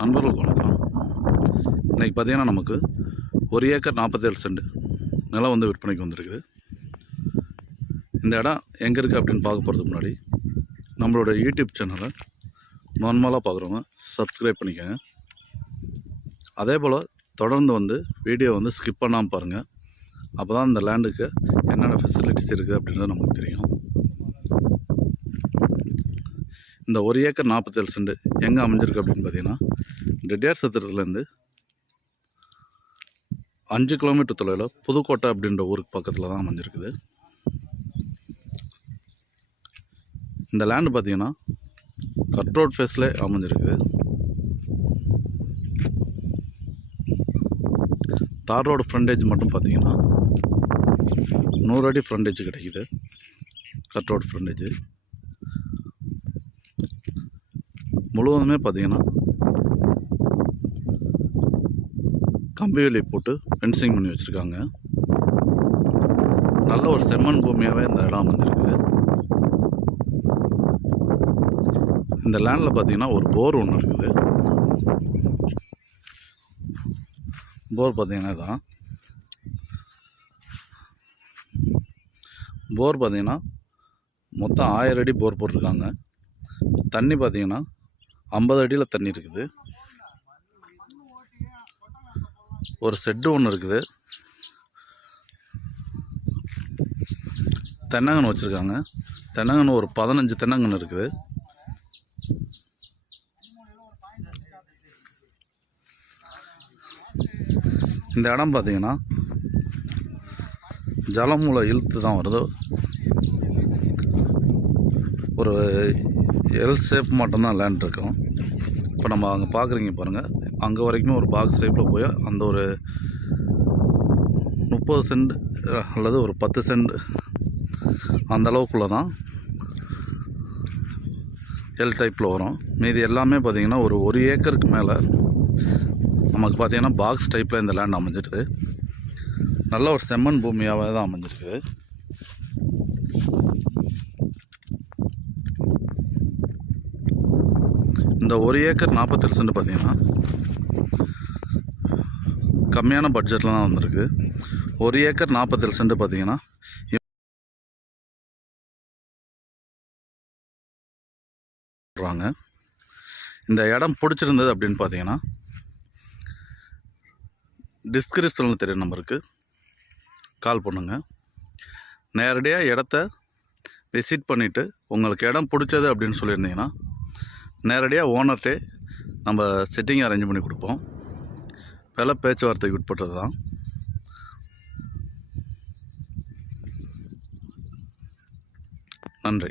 நண்பர்களுக்கு வணக்கம். இன்றைக்கி பார்த்தீங்கன்னா நமக்கு 1 ஏக்கர் 47 சென்ட் நிலம் வந்து விற்பனைக்கு வந்திருக்குது. இந்த இடம் எங்கே இருக்குது அப்படின்னு பார்க்க போகிறதுக்கு முன்னாடி நம்மளோட யூடியூப் சேனலை முதன்முதலாக பார்க்குறவங்க சப்ஸ்கிரைப் பண்ணிக்கோங்க. அதே போல் தொடர்ந்து வந்து வீடியோ வந்து ஸ்கிப் பண்ணாமல் பாருங்கள். அப்போ தான் இந்த லேண்டுக்கு என்னென்ன ஃபெசிலிட்டிஸ் இருக்குது அப்படின்றது நமக்கு தெரியும். இந்த 1 ஏக்கர் 47 சென்ட் எங்கே அமைஞ்சிருக்கு அப்படின்னு பார்த்தீங்கன்னா, ரெட்டியார் சத்திரத்துலேருந்து 5 கிலோமீட்டர் தொலைவில் புதுக்கோட்டை அப்படின்ற ஊருக்கு பக்கத்தில் தான் அமைஞ்சிருக்குது. இந்த லேண்டு பார்த்தீங்கன்னா கட் ரோட் ஃபேஸில் அமைஞ்சிருக்குது. தார் ரோடு ஃப்ரண்டேஜ் மட்டும் பார்த்தீங்கன்னா 100 அடி ஃப்ரண்டேஜ் கிடைக்குது. கட் ரோடு ஃப்ரண்டேஜ் முழுவதுமே பார்த்தீங்கன்னா கம்பி வேலி போட்டு ஃபென்சிங் பண்ணி வச்சுருக்காங்க. நல்ல ஒரு செம்மண் பூமியாகவே இந்த இடம் அமைஞ்சிருக்குது. இந்த லேண்டில் பார்த்தீங்கன்னா ஒரு போர் ஒன்று இருக்குது. போர் பார்த்தீங்கன்னா இதான் போர் பார்த்தீங்கன்னா மொத்தம் 1000 அடி போர் போட்டிருக்காங்க. தண்ணி பார்த்தீங்கன்னா 50 அடியில் தண்ணி இருக்குது. ஒரு செட்டு ஒன்று இருக்குது. தென்னங்கன்று வச்சுருக்காங்க. தென்னங்கன்று ஒரு 15 தென்னங்கன்று இருக்குது. இந்த இடம் பார்த்தீங்கன்னா ஜலமூலை இழுத்து தான் வருது. ஒரு எல் ஷேப் மட்டும்தான் லேண்ட் இருக்கும். இப்போ நம்ம அங்கே பார்க்குறீங்க பாருங்கள், அங்கே வரைக்கும் ஒரு பாக்ஸ் டைப்பில் போய் அந்த ஒரு 30 சென்ட் அல்லது ஒரு 10 சென்ட் அந்த அளவுக்குள்ளே தான் எல் டைப்பில் வரும். மீதி எல்லாமே பார்த்திங்கன்னா ஒரு ஏக்கருக்கு மேலே நமக்கு பார்த்திங்கன்னா பாக்ஸ் டைப்பில் இந்த லேண்ட் அமைஞ்சிருக்குது. நல்ல ஒரு செம்மண் பூமியாகவே தான் அமைஞ்சிருக்குது. இந்த 1 ஏக்கர் 47 சென்ட் பார்த்திங்கன்னா கம்மியான பட்ஜெட்டில் தான் வந்திருக்கு. 1 ஏக்கர் 47 சென்ட் பார்த்திங்கன்னா இந்த இடம் பிடிச்சிருந்தது அப்படின்னு பார்த்தீங்கன்னா டிஸ்கிரிப்ஷனில் தெரிய நம்பருக்கு கால் பண்ணுங்கள். நேரடியாக இடத்த விசிட் பண்ணிவிட்டு உங்களுக்கு இடம் பிடிச்சது அப்படின்னு சொல்லியிருந்தீங்கன்னா நேரடியாக ஓனர்கிட்டே நம்ம செட்டிங் அரேஞ்ச் பண்ணி கொடுப்போம். விலை பேச்சுவார்த்தைக்கு உட்பட்டது தான். நன்றி.